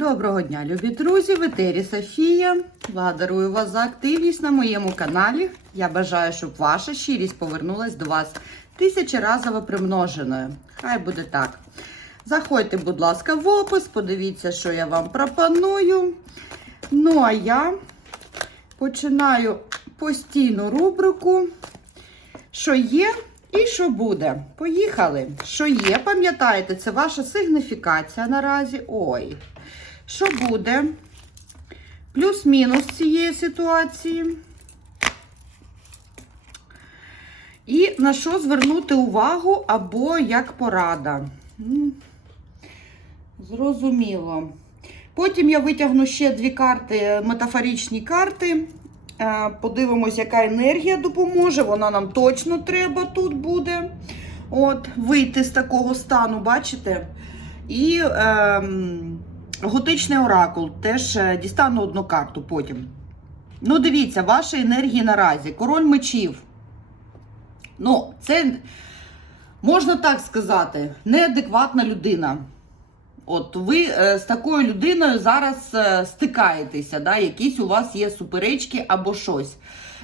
Доброго дня, любі друзі! В етері Софія. Благодарую вас за активність на моєму каналі. Я бажаю, щоб ваша щирість повернулась до вас тисячеразово примноженою. Хай буде так. Заходьте, будь ласка, в опис, подивіться, що я вам пропоную. Ну, а я починаю постійну рубрику, що є і що буде. Поїхали. Що є, пам'ятаєте, це ваша сигніфікація наразі. Ой. Що буде? Плюс-мінус цієї ситуації. І на що звернути увагу або як порада. Зрозуміло. Потім я витягну ще дві карти, метафоричні карти. Е, Подивимось, яка енергія допоможе. Вона нам точно треба тут буде. От, вийти з такого стану, бачите? І ем, готичний оракул. Теж е, дістану одну карту потім. Ну, дивіться, ваші енергії наразі. Король мечів. Ну, це, можна так сказати, неадекватна людина. От ви е, з такою людиною зараз е, стикаєтеся, да, якісь у вас є суперечки або щось.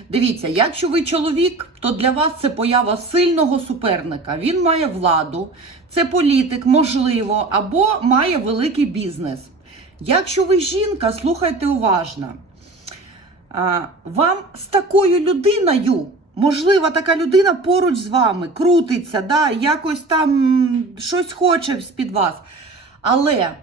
Дивіться, якщо ви чоловік, то для вас це поява сильного суперника. Він має владу, це політик, можливо, або має великий бізнес. Якщо ви жінка, слухайте уважно. Вам з такою людиною, можливо, така людина поруч з вами крутиться, да, якось там щось хоче з-під вас. Але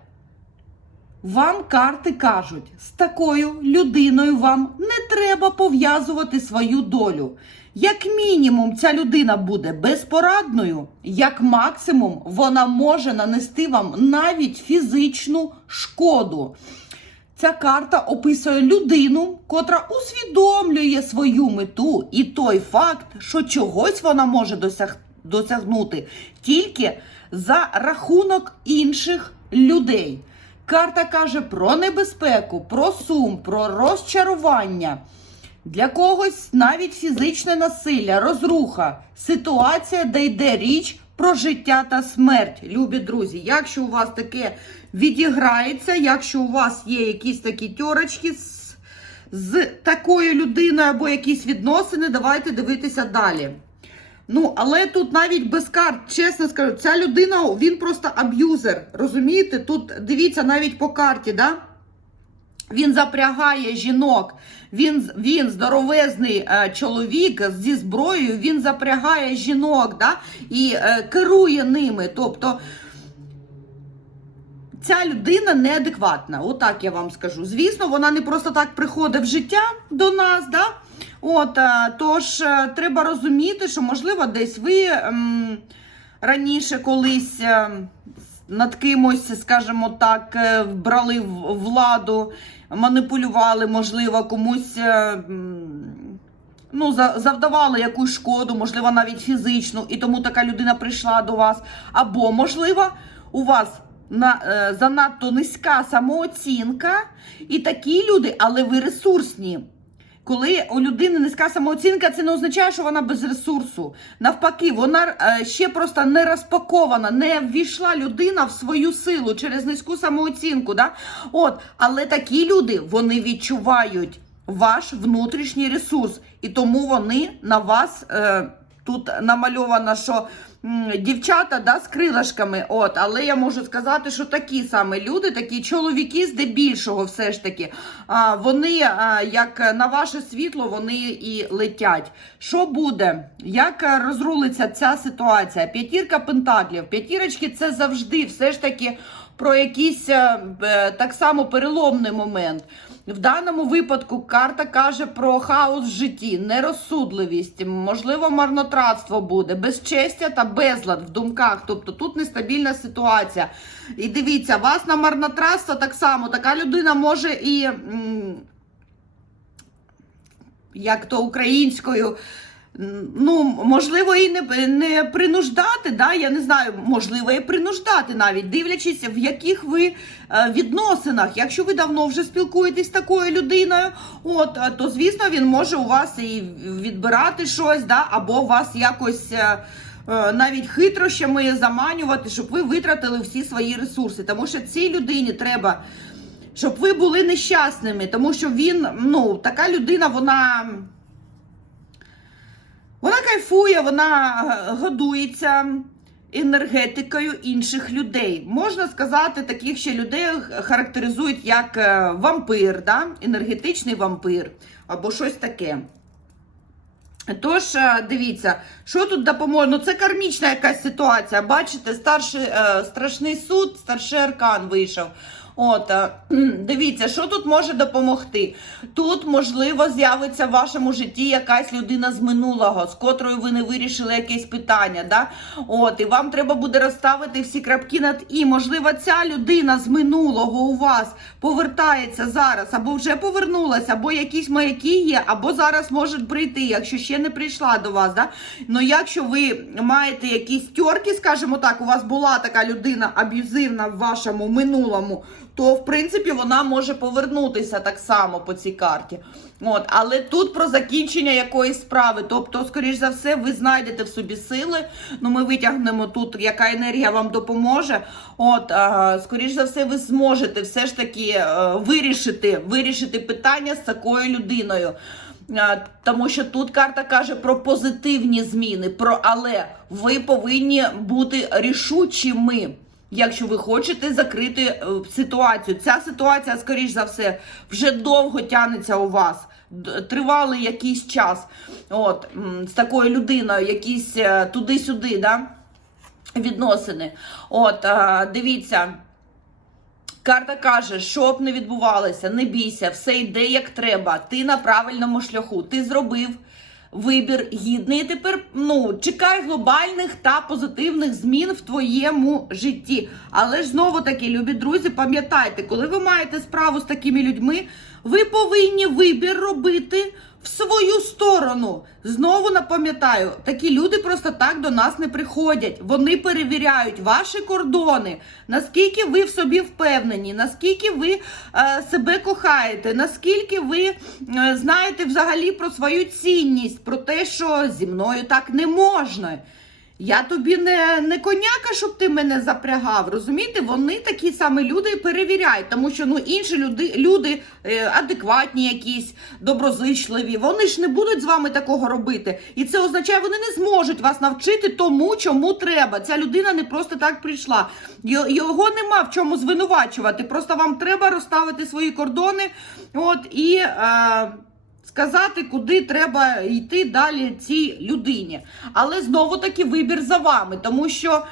вам карти кажуть, з такою людиною вам не треба пов'язувати свою долю. Як мінімум, ця людина буде безпорадною, як максимум, вона може нанести вам навіть фізичну шкоду. Ця карта описує людину, котра усвідомлює свою мету і той факт, що чогось вона може досяг... досягнути тільки за рахунок інших людей. Карта каже про небезпеку, про сум, про розчарування. Для когось навіть фізичне насилля, розруха, ситуація, де йде річ про життя та смерть. Любі друзі, якщо у вас таке відіграється, якщо у вас є якісь такі тьорочки з, з такою людиною або якісь відносини, давайте дивитися далі. Ну, але тут навіть без карт, чесно скажу, ця людина, він просто аб'юзер. Розумієте? Тут дивіться навіть по карті, да? Він запрягає жінок, він він здоровезний е, чоловік зі зброєю, він запрягає жінок да, і е, керує ними. Тобто ця людина неадекватна, отак я вам скажу. Звісно, вона не просто так приходить в життя до нас. да, От, е, Тож е, треба розуміти, що, можливо, десь ви ем, раніше колись. Е, над кимось, скажімо так, брали владу, маніпулювали, можливо, комусь ну, завдавали якусь шкоду, можливо, навіть фізичну, і тому така людина прийшла до вас. Або, можливо, у вас на, занадто низька самооцінка, і такі люди, але ви ресурсні. Коли у людини низька самооцінка, це не означає, що вона без ресурсу. Навпаки, вона е, ще просто не розпакована, не ввійшла людина в свою силу через низьку самооцінку. Да? От, але такі люди вони відчувають ваш внутрішній ресурс, і тому вони на вас. Е, Тут намальовано, що дівчата да, з крилашками, от, але я можу сказати, що такі саме люди, такі чоловіки здебільшого, все ж таки, а, вони, а, як на ваше світло, вони і летять. Що буде? Як розрулиться ця ситуація? П'ятірка пентаклів. П'ятірочки це завжди все ж таки про якийсь е, так само переломний момент. В даному випадку карта каже про хаос в житті, нерозсудливість, можливо, марнотратство буде, безчестя та безлад в думках. Тобто тут нестабільна ситуація. І дивіться, вас на марнотратство так само. Така людина може і, як то українською, Ну, можливо, і не, не принуждати, да? я не знаю, можливо, і принуждати навіть, дивлячись, в яких ви е, відносинах. Якщо ви давно вже спілкуєтесь з такою людиною, от, е, то звісно він може у вас і відбирати щось, да? або вас якось. е, Навіть хитрощами заманювати, щоб ви витратили всі свої ресурси. Тому що цій людині треба щоб ви були нещасними, тому що він, ну, така людина, вона. Вона кайфує, вона е, годується енергетикою інших людей. Можна сказати, таких ще людей характеризують як е, вампир, да? енергетичний вампир або щось таке. Тож, е, дивіться, що тут допоможе? Ну, це кармічна якась ситуація. Бачите, старший, страшний суд, старший аркан вийшов. От, е, дивіться, що тут може допомогти? Тут, можливо, з'явиться в вашому житті якась людина з минулого, з котрою ви не вирішили якесь питання. Да? От, і вам треба буде розставити всі крапки над і. Можливо, ця людина з минулого у вас повертається зараз, або вже повернулася, або якісь маяки є, або зараз може прийти, якщо ще не прийшла до вас. Да? Ну, якщо ви маєте якісь тьорки, скажімо так, у вас була така людина аб'юзивна в вашому минулому, то в принципі вона може повернутися так само по цій карті. От, але тут про закінчення якоїсь справи. Тобто, скоріш за все, ви знайдете в собі сили. Ну, ми витягнемо тут, яка енергія вам допоможе. От, а, скоріш за все, ви зможете все ж таки е, вирішити, вирішити питання з такою людиною. А, Тому що тут карта каже про позитивні зміни, про але ви повинні бути рішучими. Якщо ви хочете закрити е, ситуацію, ця ситуація, скоріш за все, вже довго тягнеться у вас. Тривалий якийсь час. От, з такою людиною, якісь е, туди-сюди, да? відносини. От, е, дивіться. Карта каже, що б не відбувалося, не бійся, все йде як треба. Ти на правильному шляху. Ти зробив вибір гідний. І тепер ну, чекай глобальних та позитивних змін в твоєму житті. Але ж знову таки, любі друзі, пам'ятайте, коли ви маєте справу з такими людьми, ви повинні вибір робити в свою сторону. Знову напам'ятаю, такі люди просто так до нас не приходять. Вони перевіряють ваші кордони, наскільки ви в собі впевнені, наскільки ви е, себе кохаєте, наскільки ви е, знаєте взагалі про свою цінність, про те, що зі мною так не можна. Я тобі не, не коняка, щоб ти мене запрягав. Розумієте, вони такі самі люди і перевіряють, тому що ну інші люди, люди е, адекватні, якісь доброзичливі. Вони ж не будуть з вами такого робити. І це означає, вони не зможуть вас навчити тому, чому треба. Ця людина не просто так прийшла. Його нема в чому звинувачувати. Просто вам треба розставити свої кордони. От і. Е, сказати, куди треба йти далі цій людині. Але знову таки вибір за вами, тому що.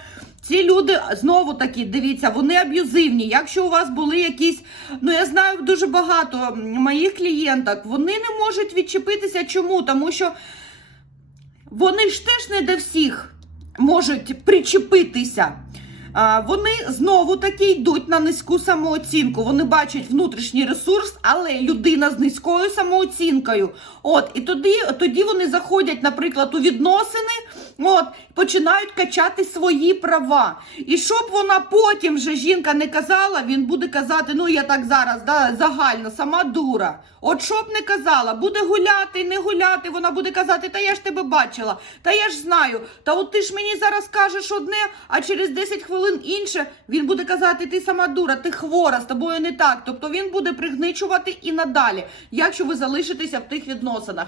Ці люди знову таки дивіться, вони аб'юзивні. Якщо у вас були якісь, ну я знаю дуже багато моїх клієнток, вони не можуть відчепитися. Чому? Тому що вони ж теж не до всіх можуть причепитися. Вони знову таки йдуть на низьку самооцінку. Вони бачать внутрішній ресурс, але людина з низькою самооцінкою. От і тоді, тоді вони заходять, наприклад, у відносини, от починають качати свої права. І щоб вона потім вже жінка не казала, він буде казати: ну я так зараз да, загально, сама дура. От щоб не казала, буде гуляти, не гуляти. Вона буде казати, та я ж тебе бачила, та я ж знаю. Та от ти ж мені зараз кажеш одне, а через 10 хвилин інше. Він буде казати, ти сама дура, ти хвора, з тобою не так. Тобто він буде пригничувати і надалі, якщо ви залишитеся в тих відносинах.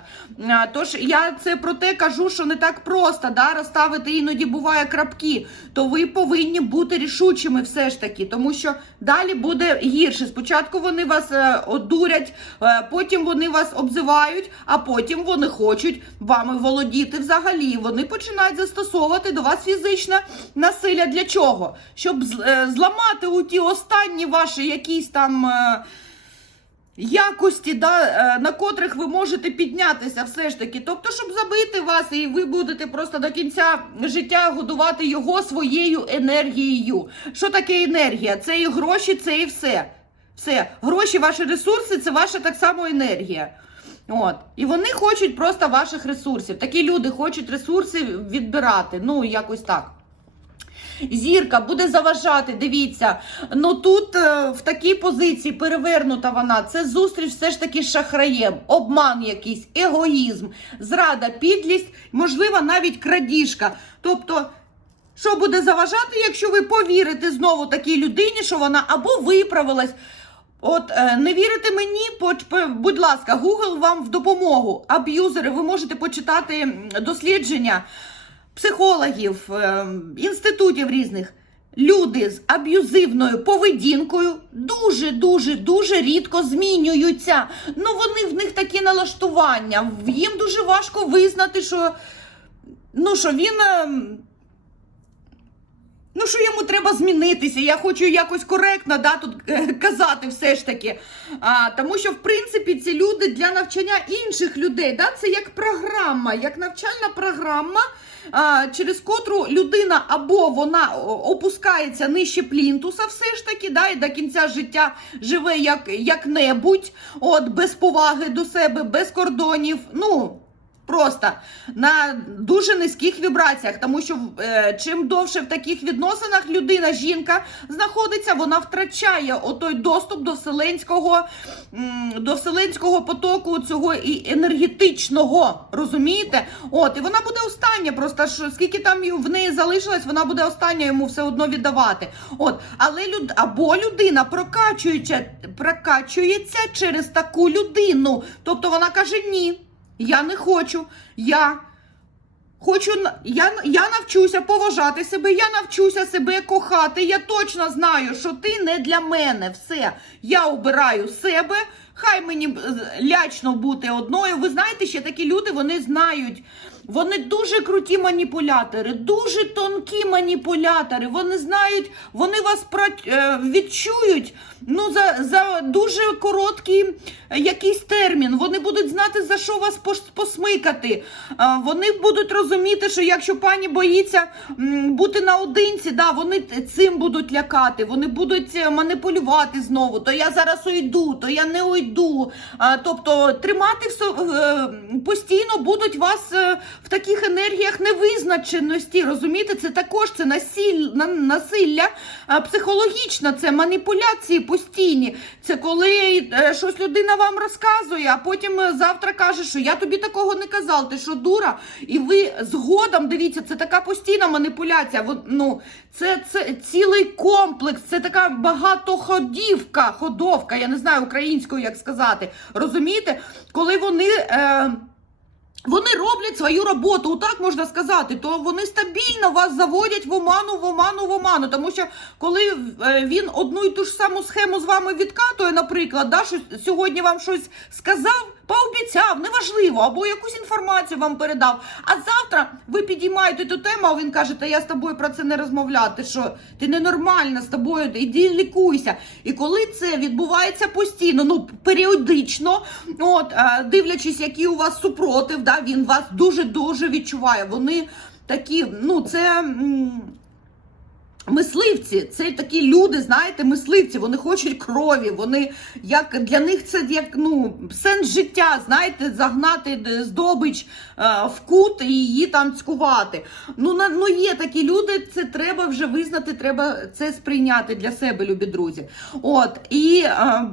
Тож я це про те кажу, що не так просто да, розставити іноді буває крапки. То ви повинні бути рішучими все ж таки, тому що далі буде гірше. Спочатку вони вас е, одурять, е, потім вони вас обзивають, а потім вони хочуть вами володіти взагалі. Вони починають застосовувати до вас фізичне насилля. Для чого? Щоб е, зламати у ті останні ваші якісь там. Якості, да, е, на котрих ви можете піднятися, все ж таки. Тобто, щоб забити вас, і ви будете просто до кінця життя годувати його своєю енергією. Що таке енергія? Це і гроші, це і все. Все, гроші, ваші ресурси це ваша так само енергія. От. І вони хочуть просто ваших ресурсів. Такі люди хочуть ресурси відбирати. Ну, якось так. Зірка буде заважати, дивіться. Ну тут е, в такій позиції перевернута вона. Це зустріч все ж таки з шахраєм, обман якийсь, егоїзм, зрада, підлість, можливо, навіть крадіжка. Тобто, що буде заважати, якщо ви повірите знову такій людині, що вона або виправилась, От е, не вірите мені, будь ласка, Google вам в допомогу. Аб'юзери, ви можете почитати дослідження психологів, е, інститутів різних. Люди з аб'юзивною поведінкою дуже, дуже, дуже рідко змінюються. Ну вони в них такі налаштування. Їм дуже важко визнати, що, ну, що він. Ну, що йому треба змінитися? Я хочу якось коректно да, тут е, казати все ж таки. А, тому що, в принципі, ці люди для навчання інших людей. Да, це як програма, як навчальна програма, а, через котру людина або вона опускається нижче плінтуса, все ж таки, да, і до кінця життя живе як, як-небудь, от, без поваги до себе, без кордонів. Ну, Просто на дуже низьких вібраціях, тому що е, чим довше в таких відносинах людина, жінка знаходиться, вона втрачає отой доступ до вселенського, до вселенського потоку цього і енергетичного. Розумієте? От, і вона буде остання, просто що скільки там в неї залишилось, вона буде остання йому все одно віддавати. От, але люд або людина прокачується, прокачується через таку людину. Тобто вона каже ні. Я не хочу. Я хочу я, я навчуся поважати себе, я навчуся себе кохати. Я точно знаю, що ти не для мене. Все. Я обираю себе. Хай мені лячно бути одною. Ви знаєте, ще такі люди вони знають. Вони дуже круті маніпулятори, дуже тонкі маніпулятори. Вони знають, вони вас е, відчують ну, за, за дуже короткий е, якийсь термін. Вони будуть знати, за що вас посмикати. Е, Вони будуть розуміти, що якщо пані боїться бути наодинці, да, вони цим будуть лякати, вони будуть маніпулювати знову. То я зараз уйду, то я не уйду. Тобто тримати постійно будуть вас в таких енергіях невизначеності. Розумієте, це також це насиль, на- насилля психологічне, це маніпуляції постійні. Це коли е, щось людина вам розказує, а потім е, завтра каже, що я тобі такого не казав, ти що дура? І ви згодом дивіться, це така постійна маніпуляція. Ну, це, це цілий комплекс, це така багатоходівка, ходовка, я не знаю українською, як сказати. Розумієте? Коли вони. Е, вони роблять свою роботу, так можна сказати, то вони стабільно вас заводять в оману, в оману, в оману. Тому що коли е, він одну і ту ж саму схему з вами відкатує, наприклад, да, що сьогодні вам щось сказав, пообіцяв, неважливо, або якусь інформацію вам передав. А завтра ви підіймаєте ту тему, а він каже, та я з тобою про це не розмовляти. Що ти ненормальна з тобою, іди лікуйся. І коли це відбувається постійно, ну періодично, от е, дивлячись, який у вас супротив, да, він вас дуже дуже відчуває. Вони такі, ну це. Мисливці, це такі люди, знаєте, мисливці, вони хочуть крові. Вони як для них це як ну сенс життя, знаєте, загнати здобич е, в кут і її там цькувати. Ну на ну є такі люди, це треба вже визнати, треба це сприйняти для себе, любі друзі. От і. Е,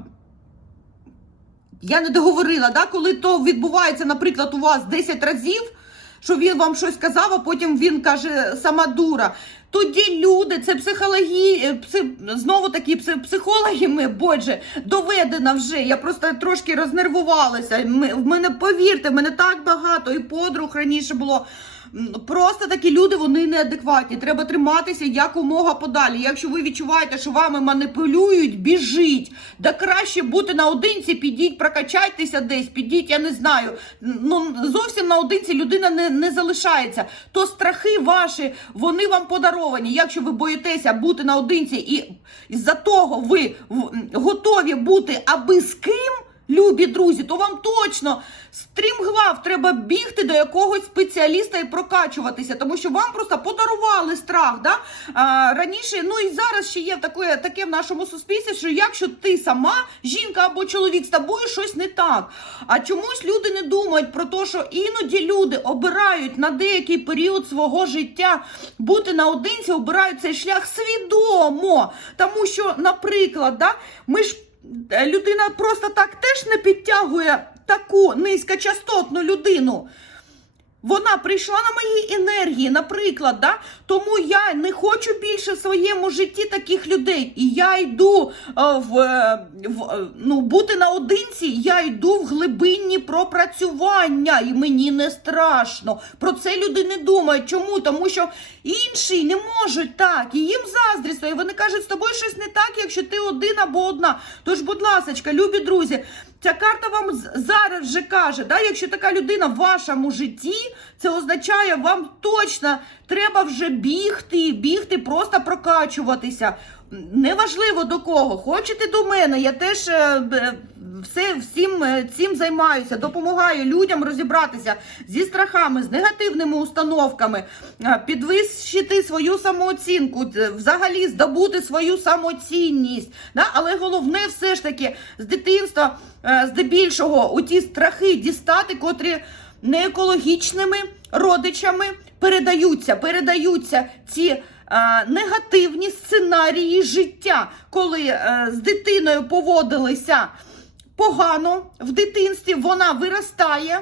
я не договорила, да, коли то відбувається, наприклад, у вас 10 разів, що він вам щось казав, а потім він каже сама дура. Тоді люди, це психологі, пси, знову такі пси- психологи, ми, боже, доведена вже. Я просто трошки рознервувалася. Ми, в мене, повірте, в мене так багато і подруг раніше було. Просто такі люди вони неадекватні. Треба триматися якомога подалі. Якщо ви відчуваєте, що вами маніпулюють, біжіть. Да краще бути наодинці, підіть, прокачайтеся десь, підіть, я не знаю. Ну зовсім наодинці людина не, не залишається. То страхи ваші, вони вам подаровані. Якщо ви боїтеся бути наодинці і з-за того ви готові бути аби з ким. Любі друзі, то вам точно стрімглав треба бігти до якогось спеціаліста і прокачуватися, тому що вам просто подарували страх. Да? А, раніше, ну і зараз ще є таке, таке в нашому суспільстві, що якщо ти сама, жінка або чоловік, з тобою щось не так. А чомусь люди не думають про те, що іноді люди обирають на деякий період свого життя бути наодинці, обирають цей шлях свідомо. Тому що, наприклад, да, ми ж. Е, Людина просто так теж не підтягує таку низькочастотну людину. Вона прийшла на моїй енергії, наприклад, да? тому я не хочу більше в своєму житті таких людей. І я йду е, в, е, в е, ну, бути наодинці, я йду в глибинні пропрацювання, і мені не страшно. Про це люди не думають. Чому? Тому що інші не можуть так, і їм заздрісно, вони кажуть, з тобою щось не так, якщо ти один або одна. Тож, будь ласка, любі друзі. Ця карта вам зараз вже каже, да, якщо така людина в вашому житті, це означає, вам точно треба вже бігти, бігти, просто прокачуватися. Неважливо до кого. Хочете до мене, я теж е, все всім е, цим займаюся, допомагаю людям розібратися зі страхами, з негативними установками, е, підвищити свою самооцінку, взагалі здобути свою самоцінність. Да? Але головне все ж таки з дитинства, е, здебільшого, у ті страхи дістати, котрі неекологічними родичами передаються, передаються ці е, негативні сценарії життя, коли е, з дитиною поводилися погано в дитинстві, вона виростає.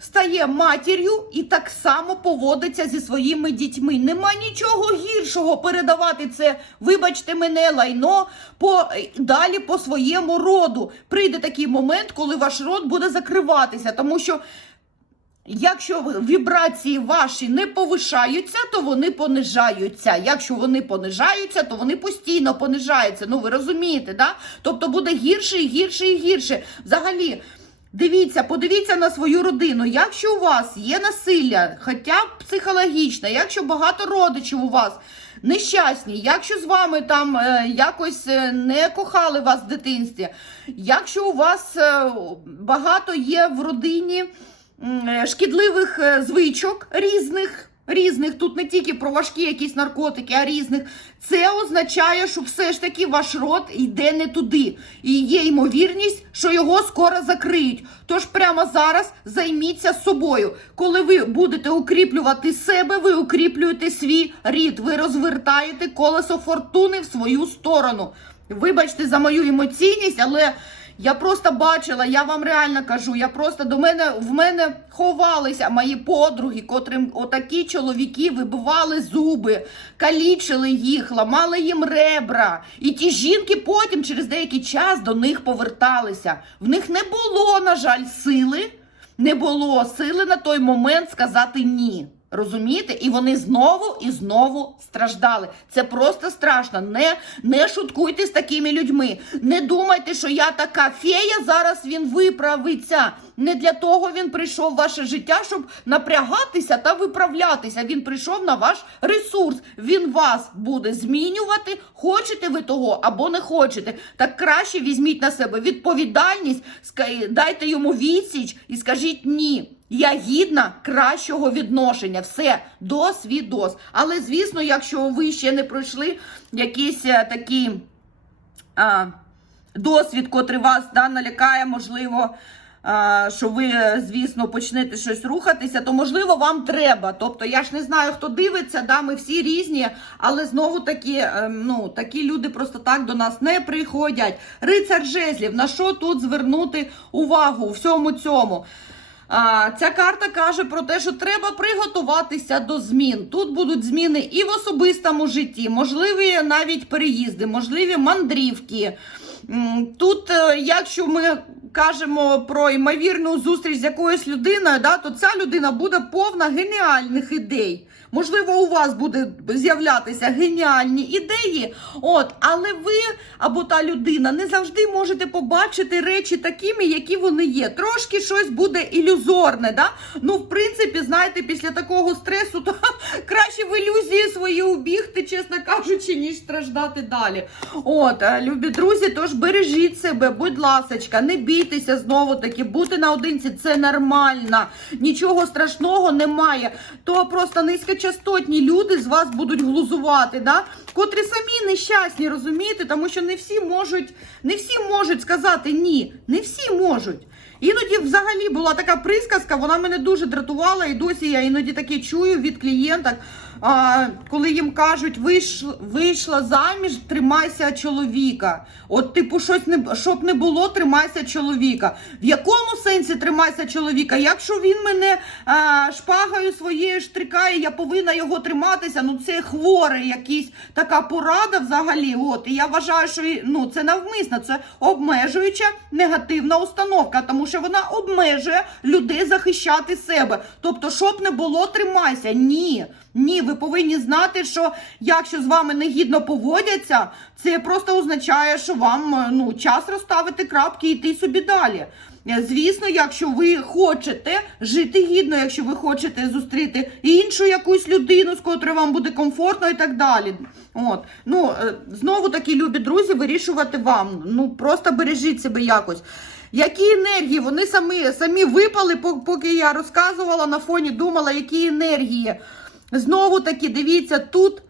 Стає матір'ю і так само поводиться зі своїми дітьми. Нема нічого гіршого передавати це, вибачте мене, лайно по далі по своєму роду. Прийде такий момент, коли ваш род буде закриватися, тому що Якщо вібрації ваші не повишаються, то вони понижаються. Якщо вони понижаються, то вони постійно понижаються. Ну ви розумієте, да? Тобто буде гірше і гірше і гірше. Взагалі, дивіться, подивіться на свою родину. Якщо у вас є насилля, хоча б психологічне, якщо багато родичів у вас нещасні, якщо з вами там е, якось е, не кохали вас в дитинстві, якщо у вас е, багато є в родині шкідливих е, звичок різних. Різних тут не тільки про важкі якісь наркотики, а різних. Це означає, що все ж таки ваш род йде не туди. І є ймовірність, що його скоро закриють. Тож прямо зараз займіться собою. Коли ви будете укріплювати себе, ви укріплюєте свій рід. Ви розвертаєте колесо фортуни в свою сторону. Вибачте за мою емоційність, але я просто бачила, я вам реально кажу, я просто до мене в мене ховалися мої подруги, котрим отакі чоловіки вибивали зуби, калічили їх, ламали їм ребра. І ті жінки потім через деякий час до них поверталися. В них не було, на жаль, сили, не було сили на той момент сказати ні. Розумієте? І вони знову і знову страждали. Це просто страшно. Не, не шуткуйте з такими людьми. Не думайте, що я така фея, зараз він виправиться. Не для того він прийшов в ваше життя, щоб напрягатися та виправлятися. Він прийшов на ваш ресурс. Він вас буде змінювати. Хочете ви того або не хочете. Так краще візьміть на себе відповідальність, дайте йому відсіч і скажіть ні. Я гідна кращого відношення. Все, досвідос. Але, звісно, якщо ви ще не пройшли якісь е, такі а, досвід, котрий вас да, налякає, можливо. Що ви, е, звісно, почнете щось рухатися, то можливо вам треба. Тобто, я ж не знаю, хто дивиться, да, ми всі різні, але знову таки, ем, ну, такі люди просто так до нас не приходять. Рицар жезлів, на що тут звернути увагу у всьому цьому? Ця карта каже про те, що треба приготуватися до змін. Тут будуть зміни і в особистому житті, можливі навіть переїзди, можливі мандрівки. Тут, е, якщо ми кажемо про ймовірну зустріч з якоюсь людиною, да, то ця людина буде повна геніальних ідей. Можливо, у вас буде з'являтися геніальні ідеї, от, але ви або та людина не завжди можете побачити речі такими, які вони є. Tрошки щось буде ілюзорне. Да? Ну, в принципі, знаєте, після такого стресу то краще в ілюзії свої убігти, чесно кажучи, ніж страждати далі. От, е, любі друзі, тож бережіть себе, будь ласочка, не бійтеся знову таки, бути наодинці це нормально. Нічого страшного немає. То просто низькочастотні люди з вас будуть глузувати, да? котрі самі нещасні, розумієте? Тому що не всі можуть, не всі можуть сказати ні. Не всі можуть. Іноді взагалі була така присказка, вона мене дуже дратувала, і досі я іноді таке чую від клієнток. А, коли їм кажуть, вийшла, вийшла заміж, тримайся чоловіка. От, типу, щось не щоб не було, тримайся чоловіка. В якому сенсі тримайся чоловіка? Якщо він мене а, шпагою своєю штрикає, я повинна його триматися. Ну це хворий якийсь така порада взагалі. От і я вважаю, що ну це навмисно, це обмежуюча негативна установка, тому що вона обмежує людей захищати себе. Тобто, щоб не було, тримайся. Ні. Ні, ви повинні знати, що якщо з вами негідно поводяться, це просто означає, що вам е, ну, час розставити крапки і йти собі далі. Е, Звісно, якщо ви хочете жити гідно, якщо ви хочете зустріти іншу якусь людину, з котрою вам буде комфортно і так далі. От. Ну, е, знову таки, любі друзі, вирішувати вам. Ну, просто бережіть себе якось. Які енергії? Вони самі, самі випали, поки я розказувала на фоні, думала, які енергії. Знову таки, дивіться, тут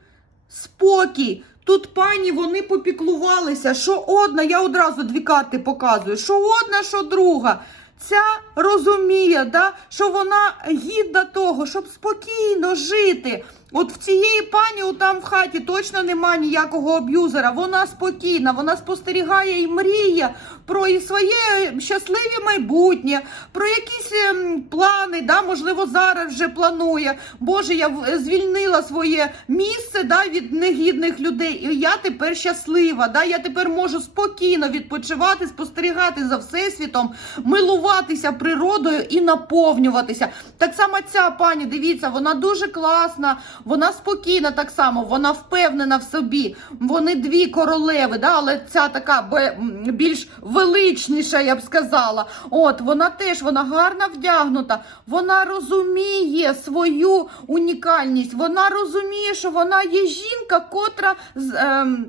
спокій. Тут пані вони попіклувалися, що одна, я одразу дві карти показую, що одна, що друга. Ця розуміє, да, що вона гідна того, щоб спокійно жити. От в цієї пані там в хаті точно нема ніякого аб'юзера. Вона спокійна, вона спостерігає і мріє про і своє щасливе майбутнє, про якісь ем, плани, да, можливо, зараз вже планує. Боже, я звільнила своє місце да, від негідних людей. І я тепер щаслива. Да, я тепер можу спокійно відпочивати, спостерігати за всесвітом, милуватися природою і наповнюватися. Так само ця пані, дивіться, вона дуже класна, вона спокійна так само, вона впевнена в собі. Вони дві королеви, да, але ця така більш величніша, я б сказала. От вона теж вона гарно вдягнута, вона розуміє свою унікальність, вона розуміє, що вона є жінка, котра з. Ем,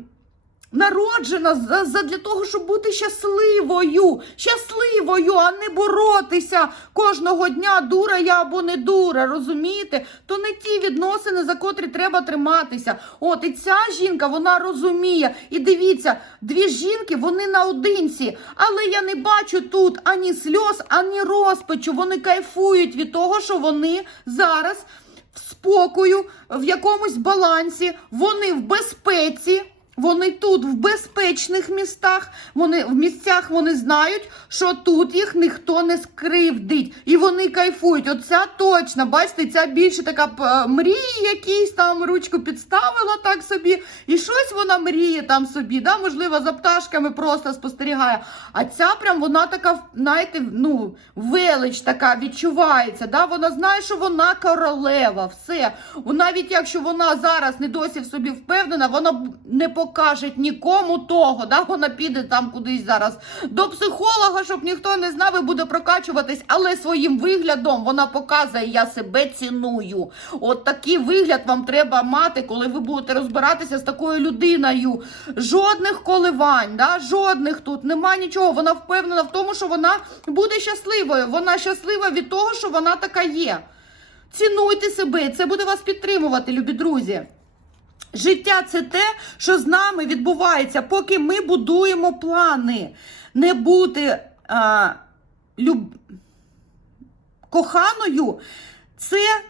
Народжена для того, щоб бути щасливою, щасливою, а не боротися кожного дня, дура я або не дура, розумієте? То не ті відносини, за котрі треба триматися. От і ця жінка вона розуміє. І дивіться, дві жінки вони наодинці, але я не бачу тут ані сльоз, ані розпачу. Вони кайфують від того, що вони зараз в спокою, в якомусь балансі, вони в безпеці. Вони тут в безпечних містах, вони в місцях вони знають, що тут їх ніхто не скривдить. І вони кайфують. Оця точно, бачите, ця більше така е, мрії, якісь там ручку підставила так собі, і щось вона мріє там собі. Да? Можливо, за пташками просто спостерігає. А ця прям вона така, знаєте, ну, велич така відчувається. Да? Вона знає, що вона королева, все. Навіть якщо вона зараз не досі в собі впевнена, вона не покаже нікому того. Да? Вона піде там кудись зараз до психолога, щоб ніхто не знав і буде прокачуватись, але своїм виглядом вона показує, я себе ціную. От такий вигляд вам треба мати, коли ви будете розбиратися з такою людиною. Жодних коливань, да? жодних тут нема нічого. Вона впевнена в тому, що вона буде щасливою. Вона щаслива від того, що вона така є. Цінуйте себе, це буде вас підтримувати, любі друзі. Життя це те, що з нами відбувається, поки ми будуємо плани. Не бути а, люб... коханою це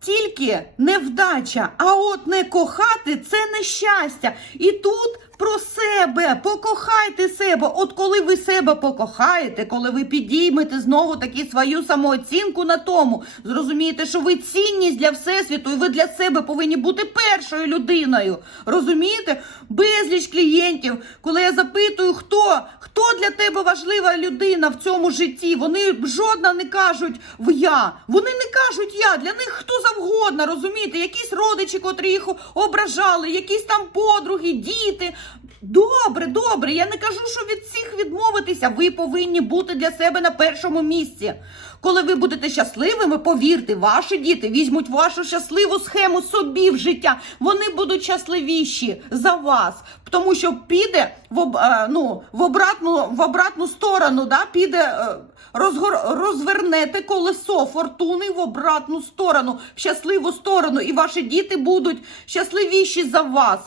тільки невдача. А от не кохати це нещастя. І тут про себе, покохайте себе. От коли ви себе покохаєте, коли ви підіймете знову таки свою самооцінку на тому, зрозумієте, що ви цінність для всесвіту, і ви для себе повинні бути першою людиною. Розумієте? Безліч клієнтів, коли я запитую, хто, хто для тебе важлива людина в цьому житті, вони жодна не кажуть в я. Вони не кажуть я. Для них хто завгодно, розумієте? Якісь родичі, котрі їх ображали, якісь там подруги, діти. Добре, добре. Я не кажу, що від всіх відмовитися. Ви повинні бути для себе на першому місці. Коли ви будете щасливими, повірте, ваші діти візьмуть вашу щасливу схему собі в життя. Вони будуть щасливіші за вас, тому що піде в е, ну, в обратну в обратну сторону, да, піде. е, Розгор... розвернете колесо фортуни в обратну сторону, в щасливу сторону, і ваші діти будуть щасливіші за вас.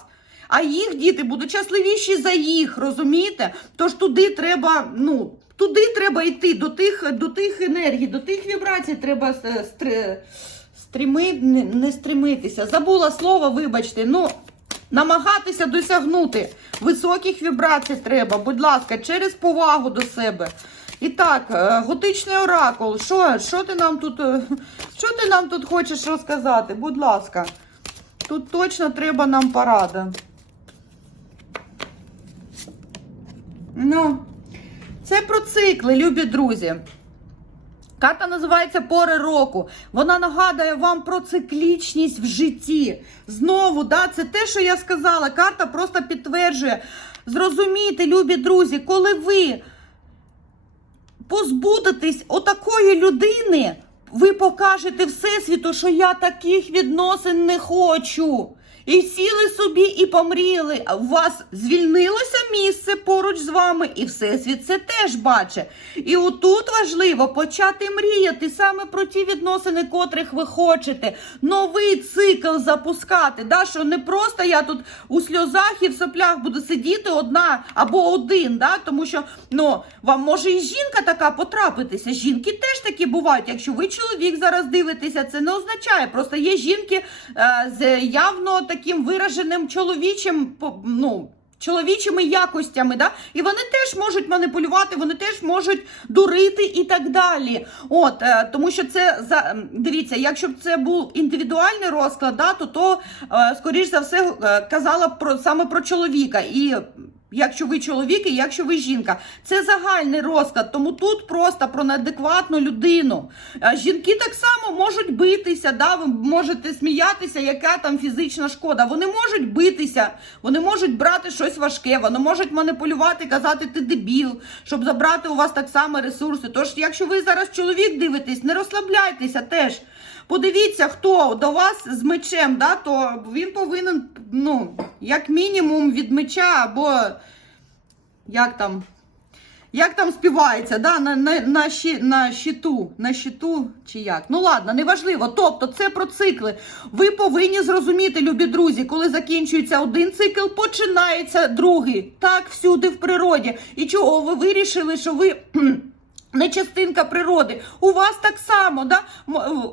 А їх діти будуть щасливіші за їх, розумієте? Тож туди треба, ну, туди треба йти, до тих, до тих енергій, до тих вібрацій треба стри- стріми, не, не стремитися. Забула слово, вибачте. Ну, намагатися досягнути високих вібрацій треба, будь ласка, через повагу до себе. І так, е, готичний оракул. Що, що ти нам тут, е, що ти нам тут хочеш розказати? Будь ласка. Тут точно треба нам порада. Ну, це про цикли, любі друзі. Карта називається Пори року. Вона нагадує вам про циклічність в житті. Знову, да, це те, що я сказала. Карта просто підтверджує. Зрозумійте, любі друзі, коли ви позбудетесь отакої людини, ви покажете Всесвіту, що я таких відносин не хочу. І сіли собі і помріяли. А У вас звільнилося місце поруч з вами, і Всесвіт це теж бачить. І отут важливо почати мріяти саме про ті відносини, котрих ви хочете. Новий цикл запускати. Да? Що не просто я тут у сльозах і в соплях буду сидіти одна або один. Да? Тому що ну, вам може і жінка така потрапитися. Жінки теж такі бувають. Якщо ви чоловік зараз дивитеся, це не означає. Просто є жінки е, з явно таким вираженим чоловічим, ну. Чоловічими якостями, да? і вони теж можуть маніпулювати, вони теж можуть дурити і так далі. От е, тому що це за дивіться, якщо б це був індивідуальний розклад, да, то то е, скоріш за все е, казала б про саме про чоловіка. І якщо ви чоловік, і якщо ви жінка, це загальний розклад. Тому тут просто про неадекватну людину. Е, Жінки так само можуть битися. Да? Ви можете сміятися, яка там фізична шкода. Вони можуть битися, вони можуть брати щось важке, вони можуть маніпулювати, казати ти дебіл, щоб забрати у вас так само ресурси. Тож, якщо ви зараз чоловік дивитесь, не розслабляйтеся теж. Подивіться, хто до вас з мечем, да, то він повинен, ну, як мінімум, від меча або як там. Як там співається, да? на, на, на, щі, на щиту, на щиту чи як? Ну ладно, неважливо. Тобто це про цикли. Ви повинні зрозуміти, любі друзі, коли закінчується один цикл, починається другий. Так всюди в природі. І чого ви вирішили, що ви. Не частинка природи. У вас так само, да?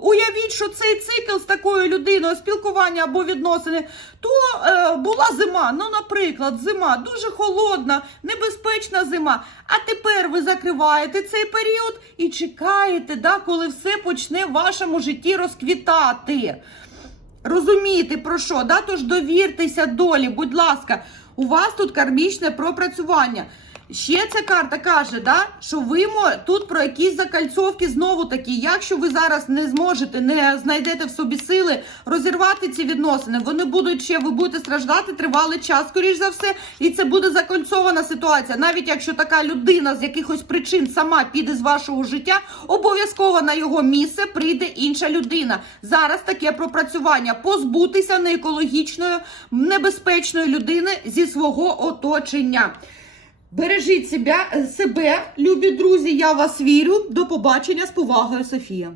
Уявіть, що цей цикл з такою людиною, спілкування або відносини, то е, була зима. Ну, наприклад, зима дуже холодна, небезпечна зима. А тепер ви закриваєте цей період і чекаєте, да, коли все почне в вашому житті розквітати. Розумієте про що? Да? Тож довіртеся долі, будь ласка, у вас тут кармічне пропрацювання. Ще ця карта каже, да, що ви тут про якісь закальцовки знову такі. Якщо ви зараз не зможете, не знайдете в собі сили розірвати ці відносини, вони будуть ще, ви будете страждати тривалий час, скоріш за все, і це буде закольцована ситуація. Навіть якщо така людина з якихось причин сама піде з вашого життя, обов'язково на його місце прийде інша людина. Зараз таке пропрацювання позбутися неекологічної, небезпечної людини зі свого оточення. Бережіть себе, себе, любі друзі. Я вас вірю. До побачення з повагою, Софія.